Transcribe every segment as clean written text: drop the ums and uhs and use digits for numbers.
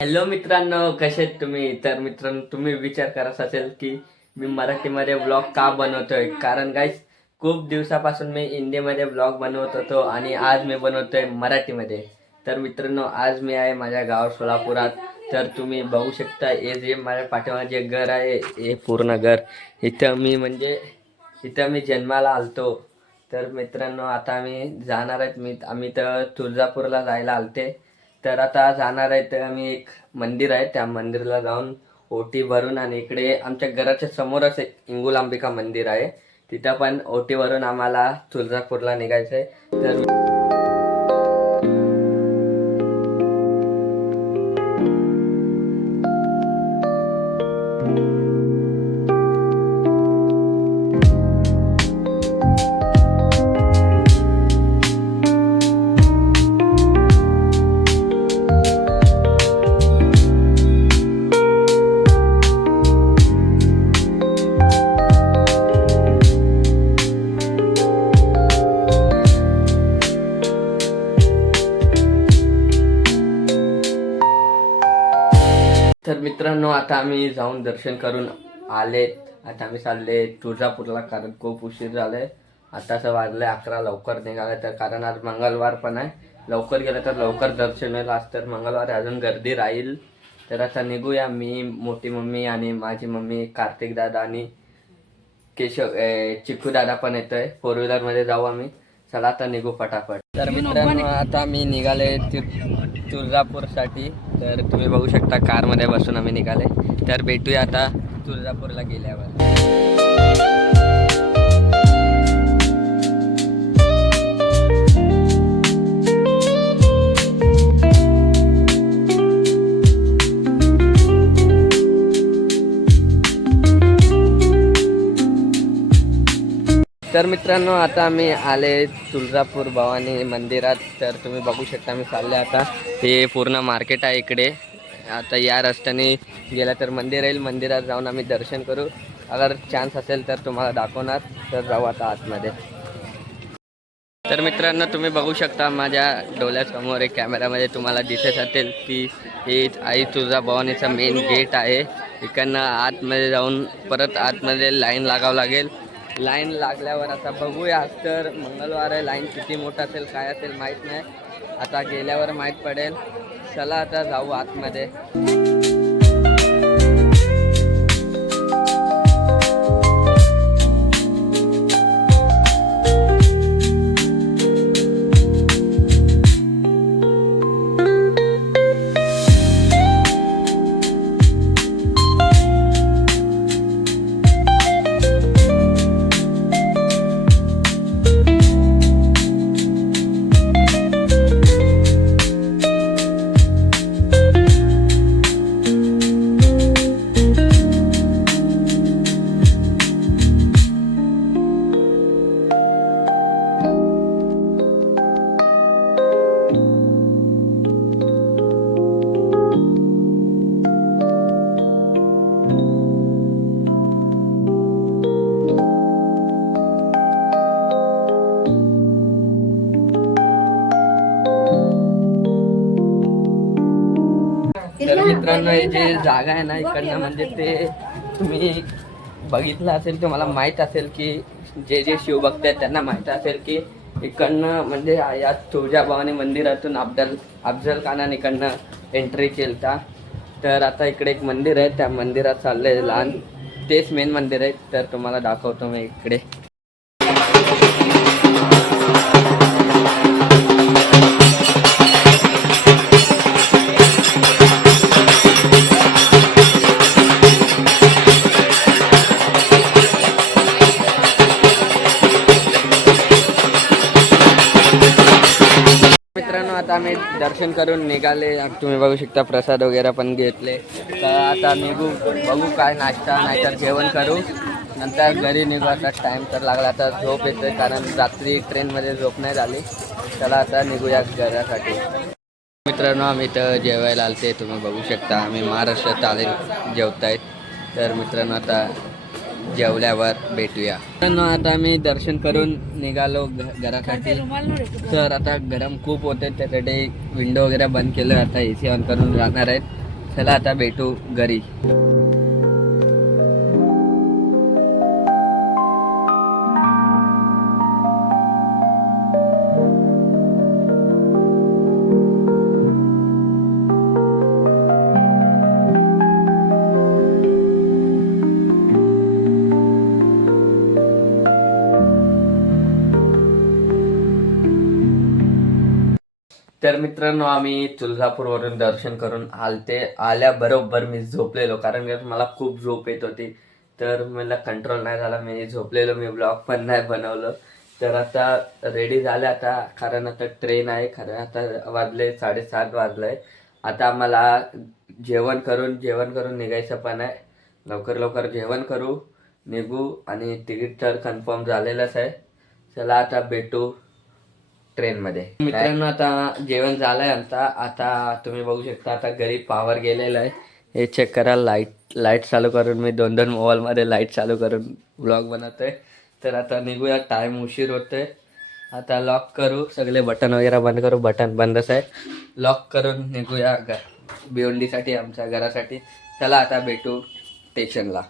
Hello मित्रांनो, कसे आहेत तुम्ही? तर मित्रांनो, तुम्ही विचार करत असेल की मी मराठीमध्ये ब्लॉग का बनवतोय. कारण गाईस, खूप दिवसापासून मी हिंदीमध्ये ब्लॉग बनवत होतो आणि आज मी बनवतोय मराठीमध्ये. तर मित्रांनो, आज मी आहे माझ्या गाव सोलापुरात. तर तुम्ही बघू शकता, हे जे माझ्या पाठीमागे जे घर आहे, हे पूर्ण घर इथं मी जन्माला आलतो. तर मित्रांनो, आता आम्ही जाणार आहेत. आम्ही तर तुळजापूरला जायला आलते. तर आता जाणार आहे. तर आम्ही एक मंदिर आहे, त्या मंदिराला जाऊन ओटी भरून, आणि इकडे आमच्या घराच्या समोरच एक इंगुलांबिका मंदिर आहे, तिथं पण ओटी भरून आम्हाला तुळजापूरला निघायचं आहे. तर तर मित्रांनो, आता आम्ही जाऊन दर्शन करून आलेत. आता आम्ही चालले तुळजापूरला, कारण खूप उशीर झालाय. आता असं वाजलंय 11. लवकर निघालं तर, कारण आज मंगळवार पण आहे. लवकर गेलं तर लवकर दर्शन होईल. आज तर मंगळवार आहे, अजून गर्दी राहील. तर आता निघूया. मी, मोठी मम्मी आणि माझी मम्मी, कार्तिक दादा आणि चिक्कू दादा पण येतोय. 4 व्हीलरमध्ये जाऊ आम्ही. चला आता निघू फटाफट. तर मित्रांनो, आता मी निघाले तुळजापूरसाठी. तर तुम्ही बघू शकता, कारमध्ये बसून आम्ही निघाले. तर भेटूया आता तुळजापूरला गेल्यावर. तर मित्रांनो, आता आम्ही आले तुळजापूर भवानी मंदिरात. तर तुम्ही बघू शकता, मी चालले आता. हे पूर्ण मार्केट आहे इकडे. आता या रस्त्याने गेला तर मंदिर येईल. मंदिरात जाऊन आम्ही दर्शन करू. अगर चान्स असेल तर तुम्हाला दाखवणार. तर जाऊ आता आतमध्ये. तर मित्रांनो, तुम्ही बघू शकता, माझ्या डोळ्यासमोर एक कॅमेरामध्ये तुम्हाला दिसत असेल की हे आई तुळजाभवानीचा मेन गेट आहे. इकडनं आतमध्ये जाऊन परत आतमध्ये लाईन लागावं लागेल. लाईन लागल्यावर आता बघूया. तर मंगळवार आहे, लाईन किती मोठा असेल काय असेल माहीत नाही. आता गेल्यावर माहीत पडेल. चला आता जाऊ आतमध्ये. तर मित्रांनो, हे जे जागा आहे ना इकडनं, म्हणजे ते तुम्ही बघितलं असेल, तुम्हाला माहीत असेल की जे शिवभक्त आहेत त्यांना माहीत असेल की इकडनं, म्हणजे या तुळजाभवानी मंदिरातून अफजल खानाने इकडनं एंट्री केलता. तर आता इकडे एक मंदिर आहे, त्या मंदिरात चाललंय लहान, तेच मेन मंदिर आहे. तर तुम्हाला दाखवतो मी इकडे. मित्रांनो, आता आम्ही दर्शन करून निघाले. तुम्ही बघू शकता, प्रसाद वगैरे पण घेतले. तर आता निघू, बघू काय नाश्ता नाहीतर जेवण करू, नंतर घरी निघू. आता टाईम तर लागला, आता झोप येतोय, कारण रात्री ट्रेनमध्ये झोप नाही झाली. चला आता निघूया घरासाठी. मित्रांनो, आम्ही तर जेवायला आलते. तुम्ही बघू शकता, आम्ही महाराष्ट्रात आले जेवतायत. तर मित्रांनो, आता जेवल्यावर भेटूया. मित्रांनो, आता आम्ही दर्शन करून निघालो घरासाठी. तर आता गरम खूप होते, त्यासाठी विंडो वगैरे बंद केलं. आता AC ऑन करून जाणार आहेत. चला आता भेटू घरी. तर मित्रांनो आम्ही तुळजापूरवरून दर्शन करून आल्याबरोबर मी झोपलेलो, कारण की मला खूप झोप येत होती. तर मला कंट्रोल नाही झाला, मी झोपलेलो. मी ब्लॉग पण नाही बनवलं. तर आता रेडी झाले आता, कारण आता ट्रेन आहे. खरं आता वाजले 7:30 वाजले. आता आम्हाला जेवण करून निघायचं पण आहे. लवकर जेवण करू, निघू. आणि तिकीट तर कन्फर्म झालेलंच आहे. चला आता भेटू ट्रेनमध्ये. मित्रांनो आता जेवण झालंय. आता तुम्ही बघू शकता आता घरी पॉवर गेलेला आहे. हे चेक करा, लाईट चालू करून मी 2-2 मोबाईलमध्ये लाईट चालू करून ब्लॉग बनवतोय. तर आता निघूया, टाइम उशीर होतोय. आता लॉक करू, सगळे बटन वगैरे बंद करू. बटन बंदच आहे. लॉक करून निघूया भिवंडीसाठी, आमच्या घरासाठी. चला आता भेटू स्टेशनला.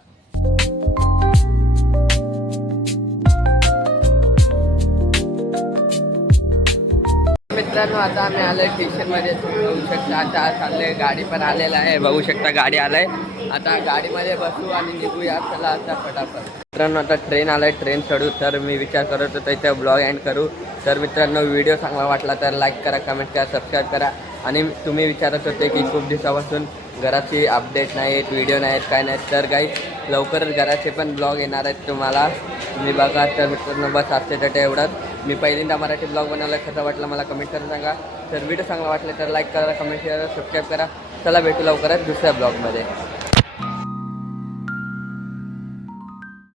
मित्रांनो आता आम्ही आलोय स्टेशनमध्ये. बघू शकता आता चालले, गाडी पण आलेला आहे. बघू शकता गाडी आलाय. आता गाडीमध्ये बसू आणि निघूया. चला आता फटाफट. मित्रांनो आता ट्रेन आलाय, ट्रेन चढू. तर मी विचार करत होतो इथे ब्लॉग एंड करू. तर मित्रांनो व्हिडिओ चांगला वाटला तर लाईक करा, कमेंट करा, सबस्क्राईब करा. आणि तुम्ही विचारत होते की खूप दिवसापासून घराची अपडेट नाही आहेत, व्हिडिओ नाही आहेत, काय नाहीत. तर काही लवकरच घराचे पण ब्लॉग येणार आहेत तुम्हाला, तुम्ही बघा. तर मित्रांनो बस आजच्या एवढंच. मी पहिल्यांदा मराठी ब्लॉग बनवला, कसा वाटला मला कमेंट करून सांगा. तर व्हिडिओ चांगला वाटला तर लाईक करा, कमेंट करा, सबस्क्राईब करा. चला भेटू लवकरच दुसऱ्या ब्लॉगमध्ये.